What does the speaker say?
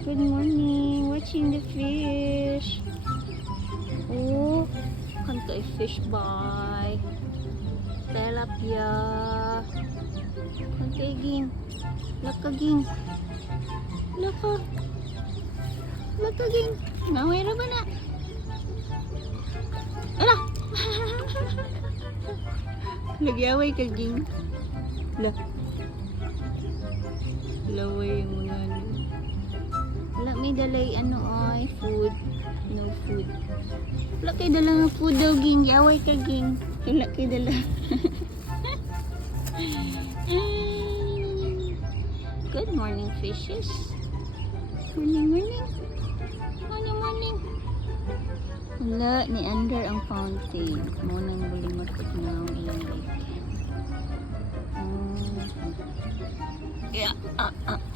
Good morning. Watching the fish. Oh, kan kay fish by. Tilapia. Kan kay ging. Laka ging. Laka. Laka ging. Naway na ba na? Ala. Nagyaway ka ging. La. Laway yung mga may dalay ano ay food. No food. Wala kay dala ng food daw ging. Yaway ka ging. Wala kay dala. Good morning fishes. Morning morning. Morning morning. Wala ni under ang fountain. Mo nang buling matot na ang iyang lake. Oh. Yeah. Ah, ah, ah.